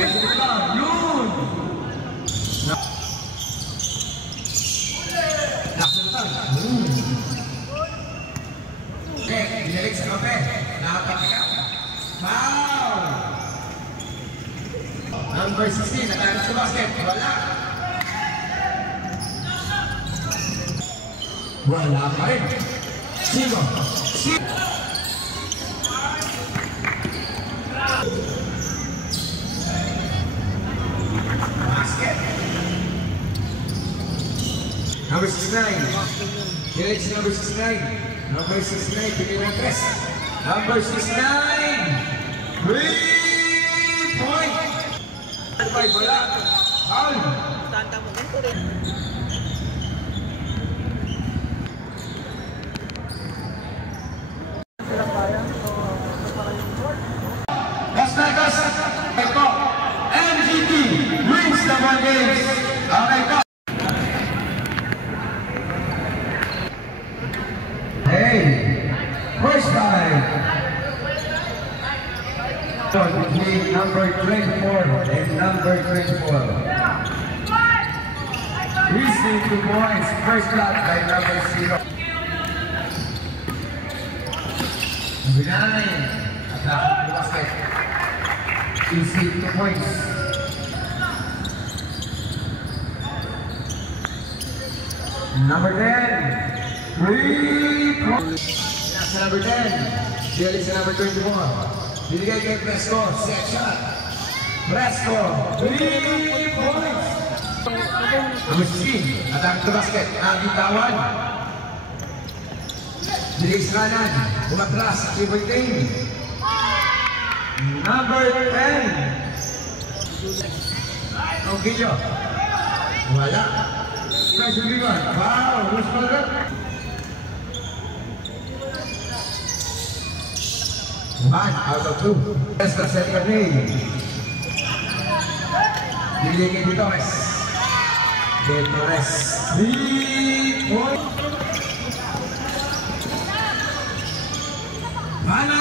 Yun! Okay, binalik sa kape. Nakapagkakap. Foul! Number 16, natanap sa basket. Wala. Wala pa rin. Sino? Basket. Number 69. Binalik sa number 69. Number 69, bigay ng press. Number 69! 3 point! Wala. Foul! Tanda mo ganito rin. Las Vegas, MGT wins the 1 games. Okay, go! Hey, first time. Between number 24 and number 24. Receive 2 points. First shot by number 0. Number 9. Attack the basket. Receive 2 points. Number 10. 3 points. Sa number 10. Balik sa number 24. Binigay kay Fresco. Set shot. Fresco. 3 points. Number 16. Attack the basket. Agitawan. Binigay sa kanan. Umatras. 3-point game. Number 10. Oginio. Wala. Special rebound. Wow. Who's for that? One out of 2. Yes, the second game. Diligin di Torres. De Torres. 3 points. Mana?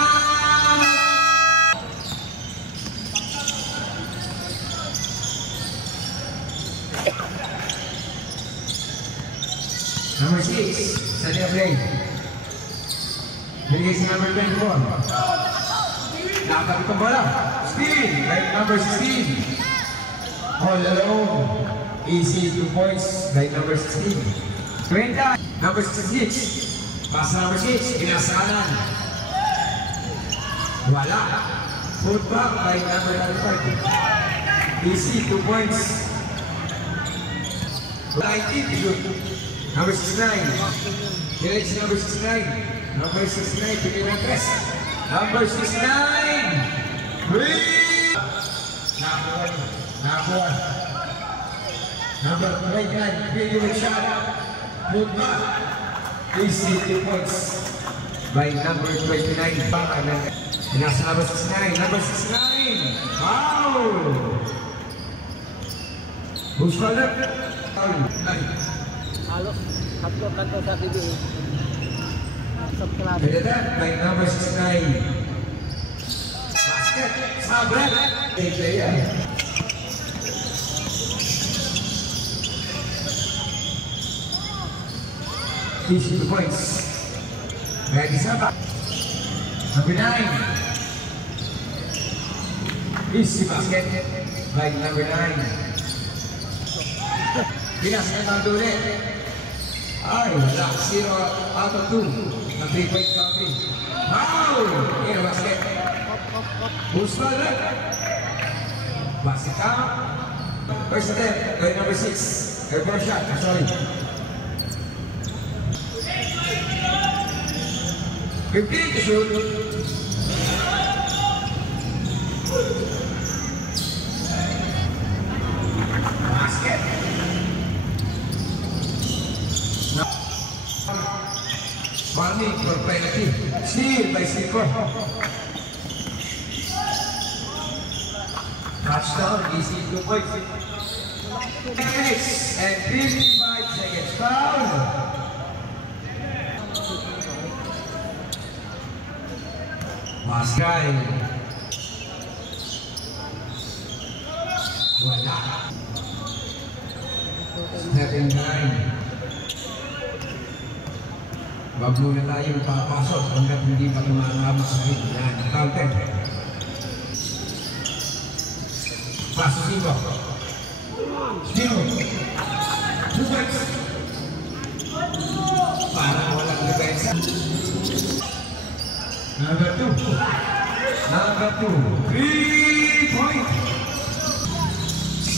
Number 6. Sa play. Diligin si number 24. Dapat itong bola. Steal by number 16. All alone. Easy 2 points by number 16. 20. Number 66. Pass number 6. Pinasa kanan. Wala. Put back by number 95. Easy 2 points. 19. Shoot. Number 69. Direct si number 69. Number 69. Pili ng press. Number 69! 3! Nakuha. Number 29, video shot. Put back. Easy 2 points by number 29. Nasa number 69. Number 69! Foul! Who's for that? Foul. Halos, hatlo kanto sa video. Pwede that by number 69. Basket. Sabret. Player. Easy 2 points. Ready Sabah. Number 9. Easy basket by number 9. Binas na ng ulit. Ay, wala. 0 out of 2. Na 3-point counting. Foul! In a basket. Who's for that? Basket out. First attempt by number 6. Airborne shot. Sorry. 15 to shoot. Basket. Warning for penalty. Steal by Silco. Touchdown, easy 2 points. 6 minutes and 55 seconds. Foul. Mascay. Step 9. Wag muna tayong papasok hanggat hindi pa tumatama sa rin. Yan, counter. Paso 5. Zero. 2 points. Parang walang depensa. Number 2. Number 2. 3 points.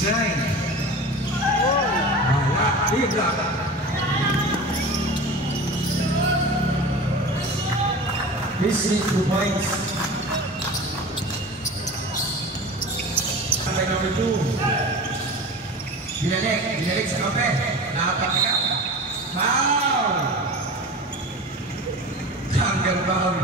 9. Wala. Big block. This is 2 points. Number 2. Binalik sa kape. Nakapagka. Foul! Tanggal foul.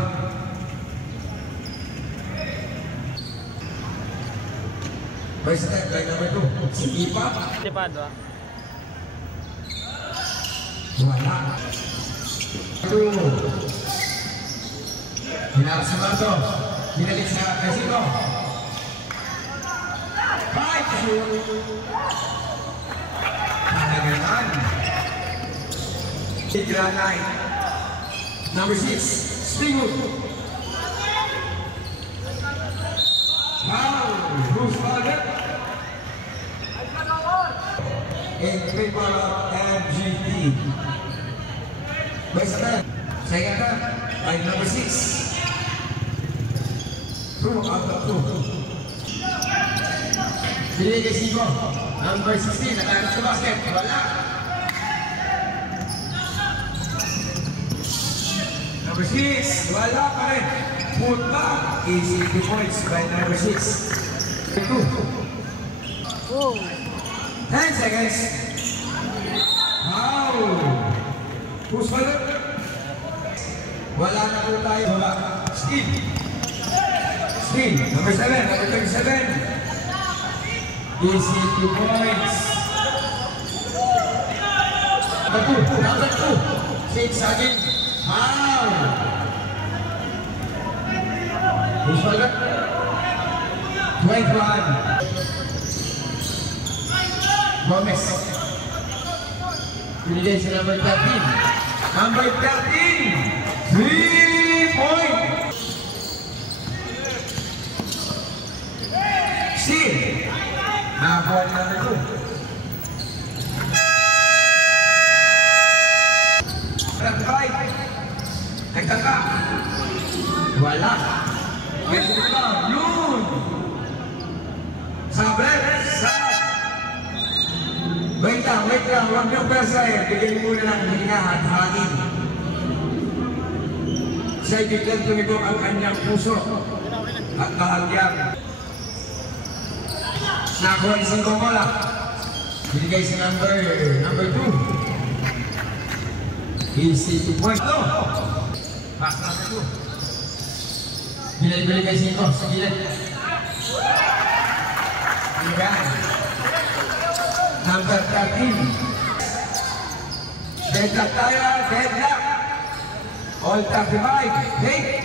First step by number 2. Si Ipa. Cepat ba? Wala. 2. Hinarap sa Marto. Binalik sa Casino. 5 shoot. Talaganan. Tigranay. Number 6. Springwood. Foul. Bruce Father. In favor of MGP. Best man. Second time by number 6. 2 out of 2. Binigay Sigo. Number 16. Natanap sa basket. Wala. Number 6. Wala pa rin. Put back. Easy 2 points by number 6. 2. 10 seconds. Wow. Who's for it? Wala na po tayo. Wala. Steve. Number 7. Number 37. Easy 2 points. Number 2. 6 again. Wow. Who's for it? 21. Gomez. Binigay sa number 13. Number 13. 3 points. Steal. Nakakuha na number 2. Number 5. Nagtaka. Wala. Yes, yun. Sabre. Wait lang. Huwag niyong pesa eh. Bigyan muna ng hininga at hangin. Siya'y biglang tumigong ang kanyang puso at bahagyang. Nakuha isang komola. Binigay sa number 2. Easy 2 points. Pass number 2. Binigay sa ito. Sa gilid. Binigay. Number 13. Deadlock tayo. Deadlock. All 35. Hey.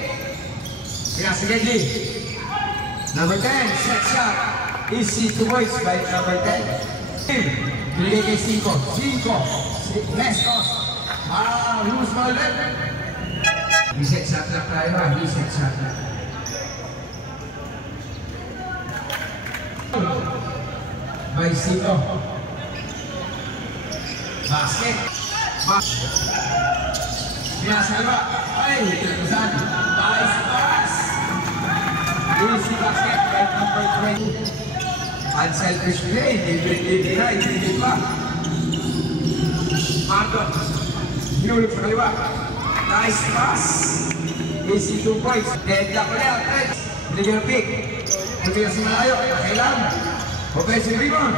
Pinasigay. Number 10. Set shot. Easy 2 points by number 10. Binigay kay 5. 5. Nestos. Who's Molden? Reset shot lang tayo. Reset shot lang. By 5. Basket. Pinasalwa. Ay, tinakusan. Pass. Easy basket by number 20. Unselfish play. Libre na. Hindi pa. Marco. Hinulog sa kaliwa. Nice pass. Easy 2 points. Deadlock ulit. Binigyan ng pick. Binigyan sa malayo. Kailan. Offensive rebound.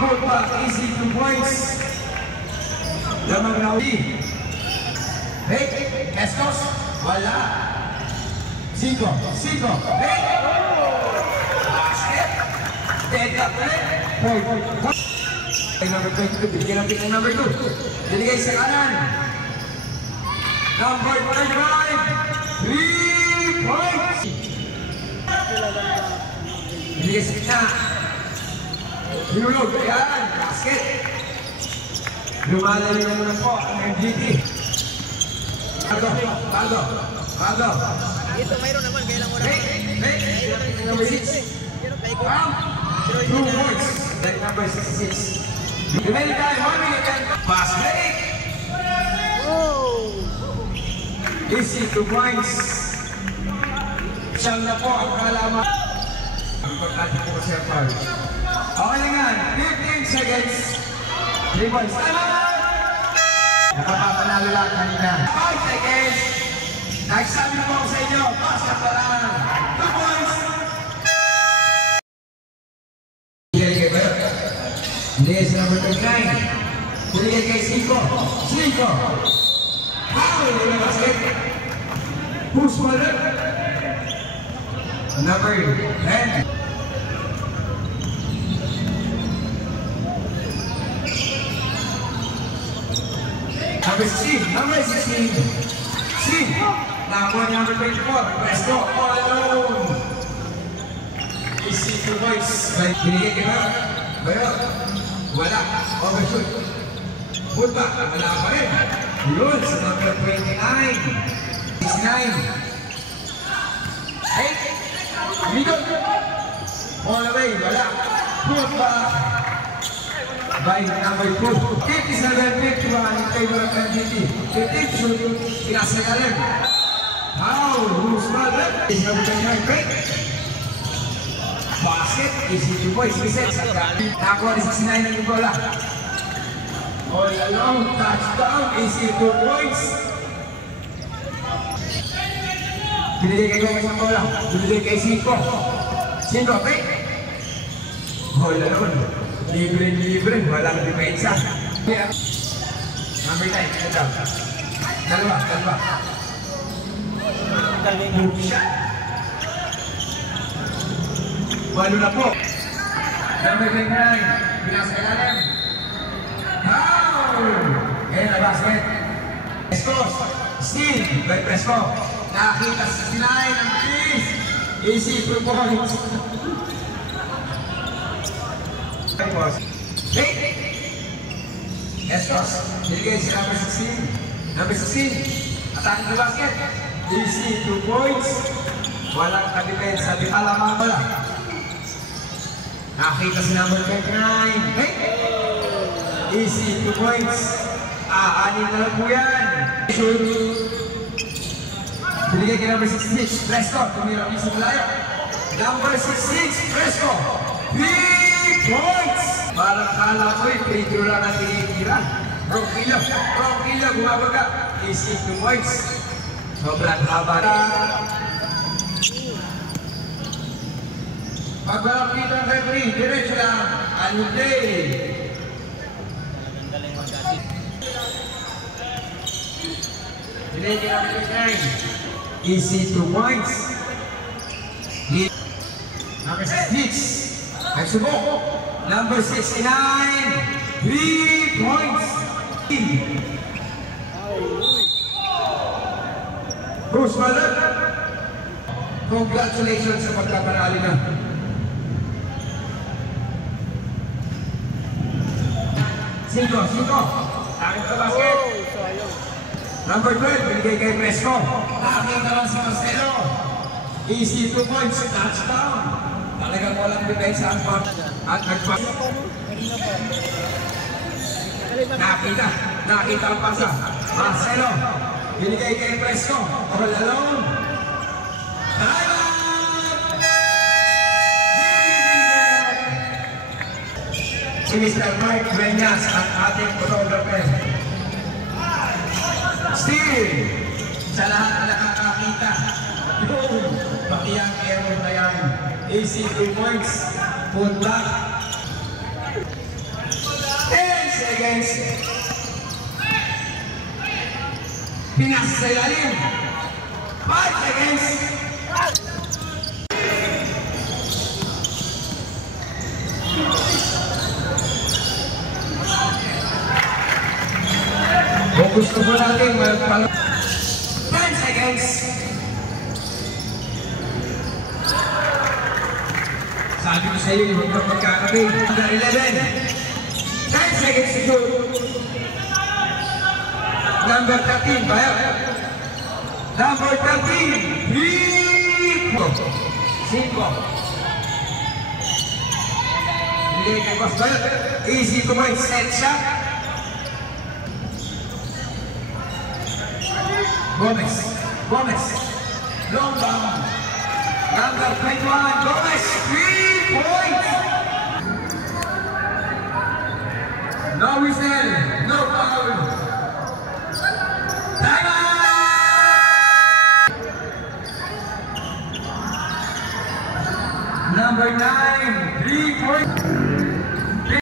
Put back. Easy 2 points. Lamang na uli. Hey. Estos. Wala. 5. Hey. Basket. Deadlock ulit. Point. Number 22, bigyan natin ng number 2. Binigay sa kanan. Number 35. 3 points. Binigay sa kita. Hinulog. Ayan. Basket. Lumalalim na naman po ang MGT. Bago. Ito mayroon naman, kaya lang wala. Number 6. 2 points. Number 66. Remaining time, 1 minute and fast break. Easy 2 points. Siyang na po ang kalaman. Importante po kasi ang foul. Okay lang yan. 15 seconds. 3 points. Nakapapanalo lang kanina. 5 seconds. Nagsabi po ako sa inyo. Basket pa lang. 2 points. This number 39. Binigay kay Cinco. Foul in the basket. Who's mother? Number 10. Number 16. Number 24. Let's go. All alone. Easy 2 points. Binigay kay Bayo. Wala. Overshoot. Put back. Wala pa rin. Yun. Sa number 29. 69. 8. Middle. All the way. Wala. Put back. By number 2. 57-51 in favor of MGT. 15 shoot. Pinasagalim. How? Who's mother? Is number 29. Break. Basket, easy 2 points, reset sa galing. Nakakuha ni 69 ng bola. All along, touchdown, easy 2 points. Binigay kay Gomez ang bola. Binigay kay Cinco. Break. All along, libre, walang depensa. Number 9, dalawa. Move shot. Walo na po. Number 29. Pinasagalan. Foul! Ngayon na basket. Prescos. Steal by Presco. Nakakita 69 ang please. Easy 2 points. Escos. Binigay si number 16. Number 16. Atake ng basket. Easy 2 points. Walang kadepensa. Di alamang wala. Nakita si number 29. Easy 2 points. Aanin na lang po yan. Binigay kay number 66. Presco. Tumira ang isang layo. Number 66. Presco. 3 points. Parang kala ko yung Pedro lang ang tinitira. Ronquillo. Bumabaga. Easy 2 points. Sobrang haba na. Pagbalapit ang referee, diretso lang, Anuday. Binigay kay number 9. Easy 2 points. Number 66. Nagsubok. Number 69. 3 points. Bruce Mother. Congratulations sa pagkapanali na. Cinco. Takit sa basket. Number 12, binigay kay Presco. Nakakita lang si Marcelo. Easy 2 points, touchdown. Talagang walang depensa ang pang. At nagpas. Nakita ang pasa. Marcelo, binigay kay Presco. All alone. Si Mr. Mike Benyas ang ating photographer. Steve, sa lahat na nakakakita, pati ang error na yan. Easy 2 points, put back. 10 seconds. Pinasa sa ilalim. 5 seconds. Kung gusto mo natin, 10 seconds. Sabi ko sa iyo, huwag kang magkakabi. Number 11. 10 seconds to shoot. Number 13, Bayak. Number 13, Rico. 5. Hindi kay Boss Bayak. Easy to boy, set shot. Gomez. Long bound. Number 21, Gomez, 3 points. No whistle.